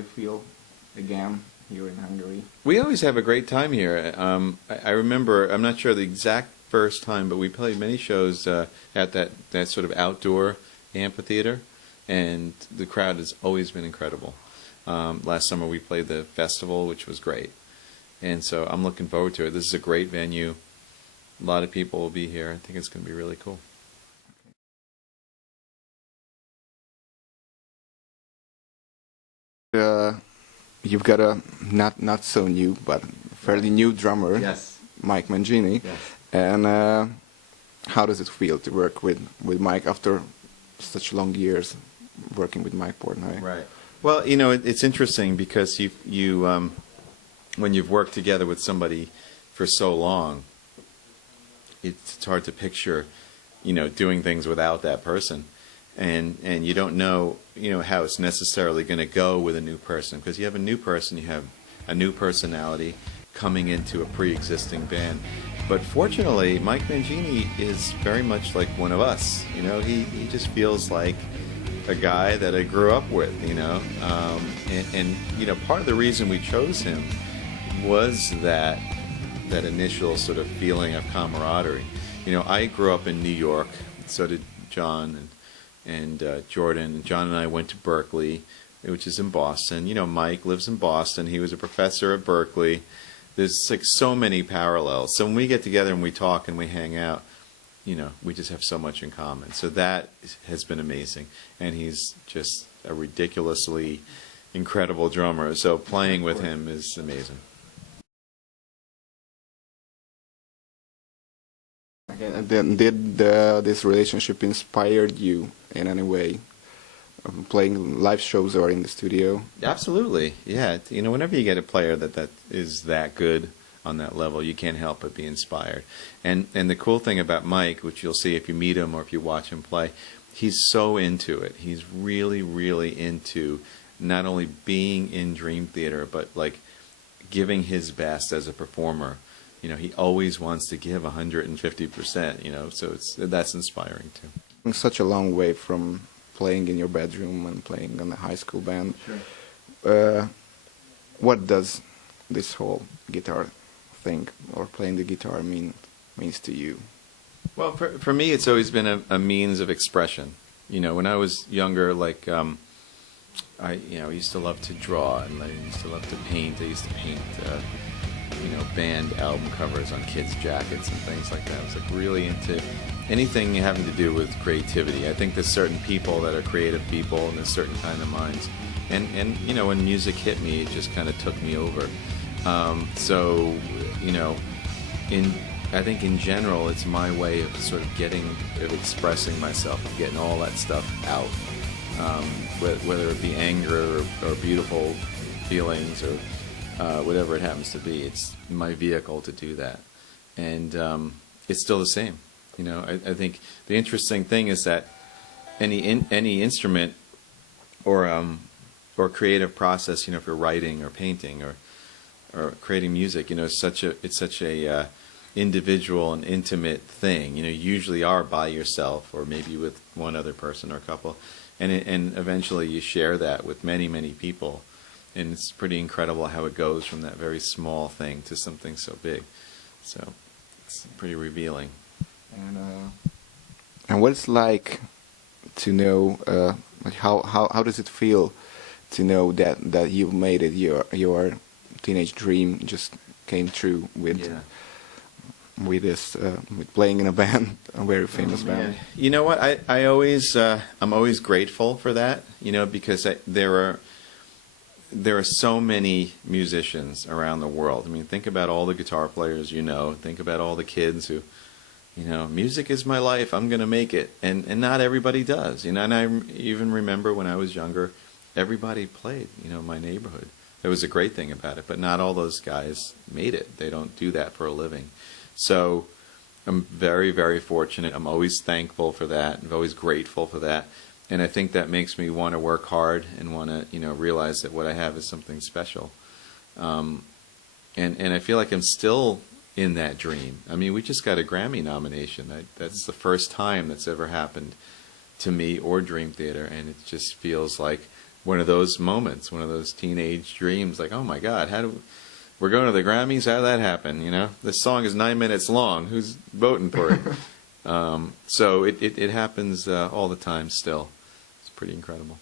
you feel again here in Hungary? We always have a great time here. I remember, I'm not sure the exact first time, but we played many shows at that sort of outdoor amphitheater, and the crowd has always been incredible. Last summer we played the festival, which was great, and so I'm looking forward to it. This is a great venue. A lot of people will be here. I think it's going to be really cool. You've got a not so new but fairly new drummer, Yes. Mike Mangini. Yes. And how does it feel to work with Mike after such long years working with Mike Portnoy? Right. Well, you know, it's interesting because you when you've worked together with somebody for so long, it's hard to picture, you know, doing things without that person, and you don't know, you know, how it's necessarily going to go with a new person, because you have a new person, you have a new personality coming into a pre-existing band. But fortunately, Mike Mangini is very much like one of us. You know, he just feels like a guy that I grew up with, you know. And you know, part of the reason we chose him was that initial sort of feeling of camaraderie. You know, I grew up in New York, so did John and Jordan. John and I went to Berkeley, which is in Boston. You know, Mike lives in Boston. He was a professor at Berkeley. There's like so many parallels. So when we get together and we talk and we hang out, you know, we just have so much in common. So that has been amazing. And he's just a ridiculously incredible drummer. So playing with him is amazing. And then did this relationship inspired you in any way, playing live shows or in the studio? Absolutely, yeah. You know, whenever you get a player that is that good on that level, you can't help but be inspired. And the cool thing about Mike, which you'll see if you meet him or if you watch him play, he's so into it. He's really, really into not only being in Dream Theater, but like giving his best as a performer. You know, he always wants to give 150%, you know, so that's inspiring too. Such a long way from playing in your bedroom and playing on a high school band. Sure. What does this whole guitar thing, or playing the guitar, means to you? Well, for me, it's always been a means of expression. You know, when I was younger, like, I used to love to draw, and I used to love to paint. I used to paint, you know, band album covers on kids' jackets and things like that. I was like really into anything having to do with creativity. I think there's certain people that are creative people, and there's certain kind of minds. And you know, when music hit me, it just kind of took me over. So, you know, I think in general, it's my way of sort of expressing myself, of getting all that stuff out, whether it be anger or beautiful feelings or whatever it happens to be. It's my vehicle to do that, and it's still the same. You know, I think the interesting thing is that any instrument or creative process, you know, if you're writing or painting or creating music, you know, it's such a individual and intimate thing. You know, you usually are by yourself or maybe with one other person or a couple, and eventually you share that with many people. And it's pretty incredible how it goes from that very small thing to something so big. So it's pretty revealing. And what it's like to know, like how does it feel to know that you made it, your teenage dream just came true with with playing in a band, a very famous band? You know what? I'm always grateful for that. You know, because there are so many musicians around the world. I mean, think about all the guitar players you know. Think about all the kids who, you know, music is my life, I'm going to make it. And not everybody does. You know, and I even remember when I was younger, everybody played, you know, in my neighborhood. There was a great thing about it, but not all those guys made it. They don't do that for a living. So I'm very, very fortunate. I'm always thankful for that. I'm always grateful for that. And I think that makes me want to work hard and want to, you know, realize that what I have is something special. And I feel like I'm still in that dream. I mean, we just got a Grammy nomination. That's the first time that's ever happened to me or Dream Theater, and it just feels like one of those moments, one of those teenage dreams, like, oh my God, we're going to the Grammys? How did that happen? You know, this song is 9 minutes long. Who's voting for it? So it happens all the time still. It's pretty incredible.